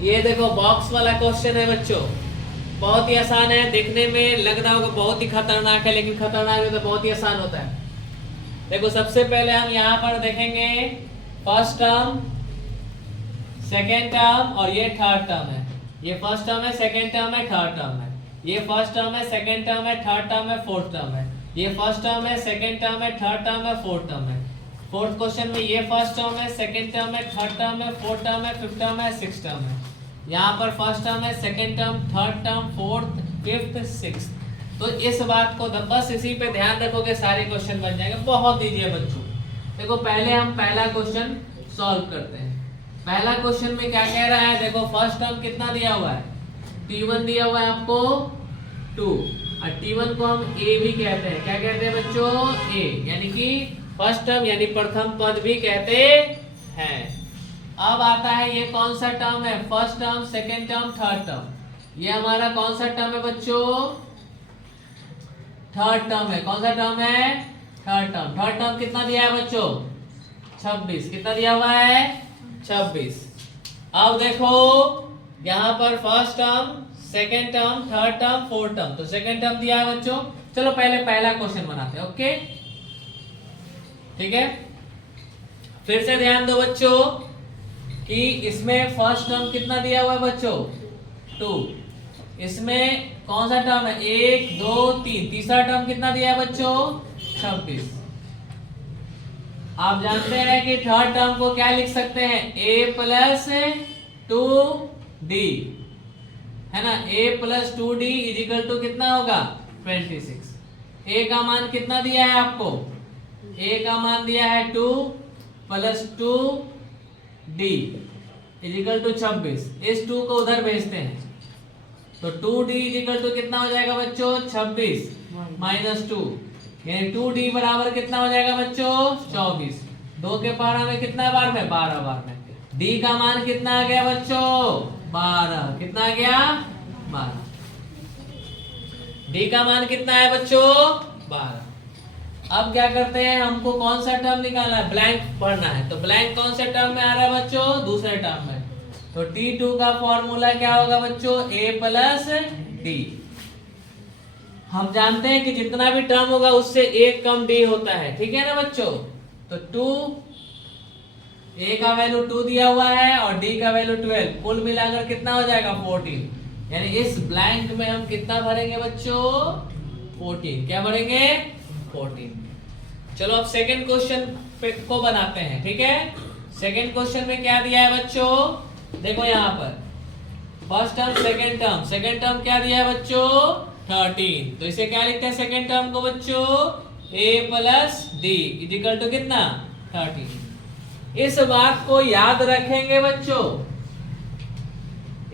ये देखो बॉक्स वाला क्वेश्चन है बच्चों, बहुत ही आसान है। देखने में लग रहा होगा बहुत ही खतरनाक है, लेकिन खतरनाक नहीं, तो बहुत ही आसान होता है। देखो सबसे पहले हम यहाँ पर देखेंगे फर्स्ट टर्म, सेकेंड टर्म और ये थर्ड टर्म है। ये फर्स्ट टर्म है, सेकेंड टर्म है, थर्ड टर्म है। ये फर्स्ट टर्म है, सेकेंड टर्म है, थर्ड टर्म है, फोर्थ टर्म है। ये फर्स्ट टर्म है, सेकेंड टर्म है, थर्ड टर्म है, फोर्थ टर्म है। फोर्थ क्वेश्चन में ये फर्स्ट टर्म है, सेकेंड टर्म है, थर्ड टर्म है, फोर्थ टर्म है, फिफ्थ टर्म है, सिक्स टर्म है। यहाँ पर फर्स्ट टर्म है, second term, third term, fourth, fifth, six. तो इस बात को बस इसी पे ध्यान रखोगे, सारे क्वेश्चन बन जाएंगे। बहुत ईजी है बच्चों। देखो पहले हम पहला क्वेश्चन सॉल्व करते हैं। पहला क्वेश्चन में क्या कह रहा है, देखो फर्स्ट टर्म कितना दिया हुआ है, t1 दिया हुआ है आपको 2, और t1 को हम a भी कहते हैं। क्या कहते हैं बच्चों, a, यानी कि फर्स्ट टर्म यानी प्रथम पद भी कहते हैं। अब आता है ये कौन सा टर्म है, first term, second term, third term. ये हमारा कौन सा टर्म है बच्चों, थर्ड टर्म है। कौन सा टर्म है, थर्ड टर्म। थर्ड टर्म कितना दिया है बच्चों, 26। कितना दिया हुआ है, 26। अब देखो यहाँ पर first term, second term, third term, fourth term. तो सेकेंड टर्म दिया है बच्चों। चलो पहले पहला क्वेश्चन बनाते हैं। ओके ठीक है, फिर से ध्यान दो बच्चों कि इसमें फर्स्ट टर्म कितना दिया हुआ है बच्चों, 2। इसमें कौन सा टर्म है, 1 2 3। तीसरा टर्म कितना दिया है बच्चों, 26। आप जानते हैं कि थर्ड टर्म को क्या लिख सकते हैं, a प्लस 2d, है ना। a plus 2d is equal to कितना होगा, 26। a का मान कितना दिया है आपको, a का मान दिया है 2 प्लस 2d इजिकल टू 26। इस 2 को उधर भेजते हैं, तो 2d इजिकल टू कितना हो जाएगा बच्चों, 26 माइनस 2, यानी 2d बराबर कितना हो जाएगा बच्चों, 24। 2 के पारा में कितना बार में, 12 बार में। d का मान कितना आ गया बच्चों, 12। कितना आ गया, 12। d का मान कितना है बच्चों, 12। अब क्या करते हैं, हमको कौन सा टर्म निकालना है, ब्लैंक पढ़ना है। तो ब्लैंक कौन से टर्म में आ रहा है बच्चों, दूसरे टर्म में। तो t2 का फॉर्मूला क्या होगा बच्चों, a प्लस d। हम जानते हैं कि जितना भी टर्म होगा उससे एक कम d होता है, ठीक है ना बच्चों। तो 2, a का वैल्यू 2 दिया हुआ है और d का वैल्यू 12, कुल मिलाकर कितना हो जाएगा 14। यानी इस ब्लैंक में हम कितना भरेंगे बच्चों, 14। क्या भरेंगे, 14। चलो अब सेकंड क्वेश्चन को बनाते हैं, ठीक है। सेकंड क्वेश्चन में क्या दिया है बच्चों, देखो यहाँ पर first term, second term. Second term क्या दिया है बच्चों, 13। तो इसे क्या लिखते हैं सेकंड टर्म को बच्चों, a plus d is equal to कितना, 13। इस बात को याद रखेंगे बच्चों,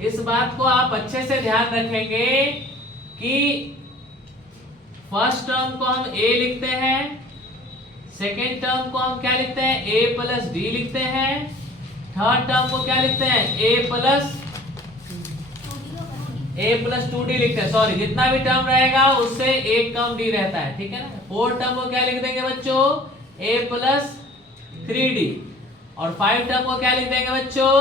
इस बात को आप अच्छे से ध्यान रखेंगे कि फर्स्ट टर्म को हम a लिखते हैं, सेकेंड टर्म को हम क्या लिखते हैं, a प्लस d लिखते हैं, थर्ड टर्म को क्या लिखते हैं, a प्लस 2d लिखते हैं। सॉरी, जितना भी टर्म रहेगा उससे एक कम d रहता है, ठीक है ना। फोर्थ टर्म को क्या लिख देंगे बच्चों, a प्लस 3d, और फाइव टर्म को क्या लिख देंगे बच्चों,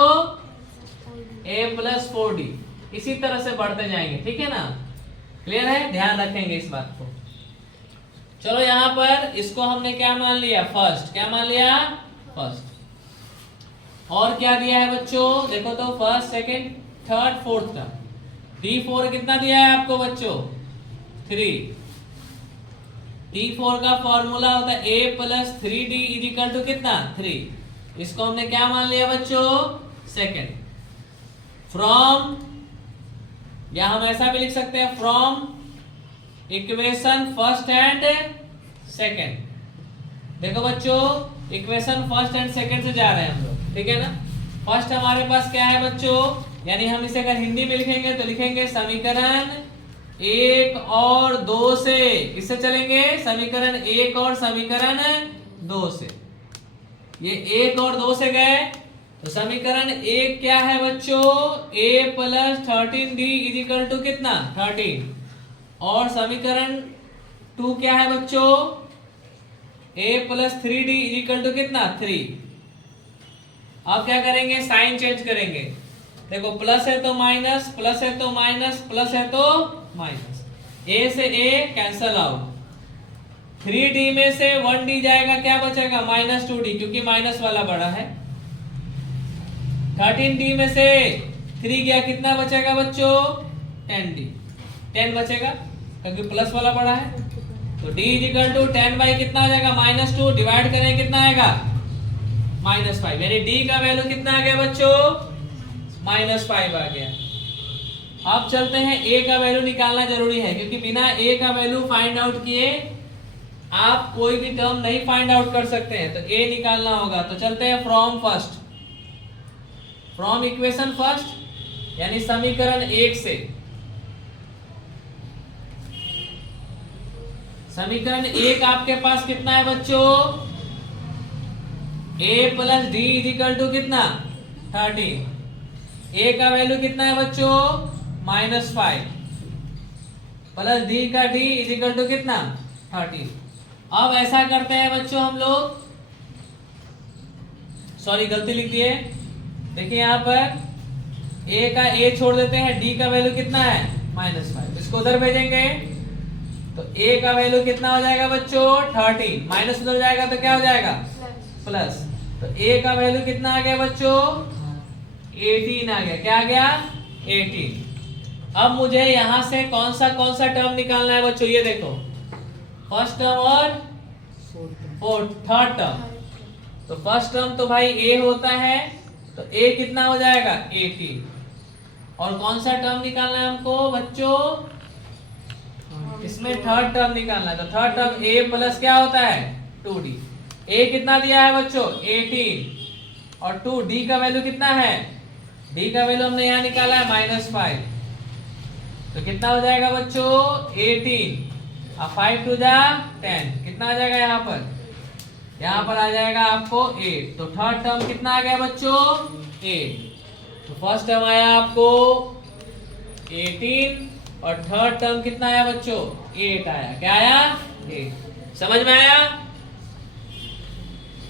a प्लस 4d। इसी तरह से बढ़ते जाएंगे, ठीक है ना। क्लियर है, ध्यान रखेंगे इस बात को। चलो यहाँ पर इसको हमने क्या मान लिया, फर्स्ट। क्या मान लिया, फर्स्ट। और क्या दिया है बच्चों, देखो तो first, second, third, fourth term. d4 कितना दिया है आपको बच्चों, 3। d4 का फॉर्मूला होता है a plus 3d is equal to कितना, 3। इसको हमने क्या मान लिया बच्चों, सेकंड। फ्रॉम, या हम ऐसा भी लिख सकते हैं, from equation first and second. देखो बच्चों, इक्वेशन फर्स्ट एंड सेकंड से जा रहे हैं हम लोग, ठीक है ना। फर्स्ट हमारे पास क्या है बच्चों, यानी हम इसे अगर हिंदी में लिखेंगे तो लिखेंगे समीकरण 1 और 2 से। इससे चलेंगे, समीकरण 1 और समीकरण 2 से। ये 1 और 2 से गए, तो समीकरण 1 क्या है बच्चों, a plus 13d is equal to कितना, 13। और समीकरण 2 क्या है बच्चों, a plus 3d is equal to कितना, 3। अब क्या करेंगे, साइन चेंज करेंगे। देखो प्लस है तो माइनस, प्लस है तो माइनस, प्लस है तो माइनस, ए से ए कैंसल आउट। 3d में से 1d जाएगा, क्या बचेगा -2d, क्योंकि माइनस वाला बड़ा है। 13d में से 3 गया, कितना बचेगा बच्चों 10d, 10 बचेगा क्योंकि प्लस वाला बड़ा है। तो d इक्वल टू 10 बाई कितना हो जाएगा -2, डिवाइड करें कितना आएगा -5, यानी d का वैल्यू कितना आ गया बच्चों -5 आ गया। अब चलते हैं a का वैल्यू निकालना जरूरी है, क्योंकि बिना a का वैल्यू फाइंड आउट किए आप कोई भी टर्म नहीं फाइंड आउट कर सकते हैं। तो a निकालना होगा। तो चलते हैं from first, from equation first यानी समीकरण 1 से। समीकरण 1 आपके पास कितना है बच्चों, a plus D is equal to कितना 13, a का वैल्यू कितना है बच्चों -5 प्लस d का d इज इक्वल टू कितना 13। अब ऐसा करते हैं बच्चों हम लोग, सॉरी गलती लिख दिए, देखिए यहाँ पर a का a छोड़ देते हैं, d का वैल्यू कितना है -5, इसको उधर भेजेंगे तो a का वैल्यू कितना हो जाएगा बच्चों 13, माइनस उधर जाएगा तो क्या हो जाएगा प्लस। तो a का वैल्यू कितना आ गया बच्चों 18 आ गया, क्या आ गया 18। अब मुझे यहां से कौन सा टर्म निकालना है बच्चों, ये देखो फर्स्ट टर्म और थर्ड टर्म। तो फर्स्ट टर्म तो भाई a होता है, तो a कितना हो जाएगा 18। और कौन सा टर्म निकालना है हमको बच्चों, इसमें थर्ड टर्म निकालना है। तो थर्ड टर्म a प्लस क्या होता है 2d, a कितना दिया है बच्चों 18 और 2d का वैल्यू कितना है, d का वैल्यू हमने यहाँ निकाला है -5। तो कितना हो जाएगा बच्चों 18 और 5 टू जा 10, कितना आ जाएगा यहाँ पर आ जाएगा आपको 8। तो थर्ड टर्म कितना आ गया बच्चों 8। तो फर्स्ट टर्म आया आपको 18 और थर्ड टर्म कितना आया बच्चों 8 आया, क्या आया 8। समझ में आया।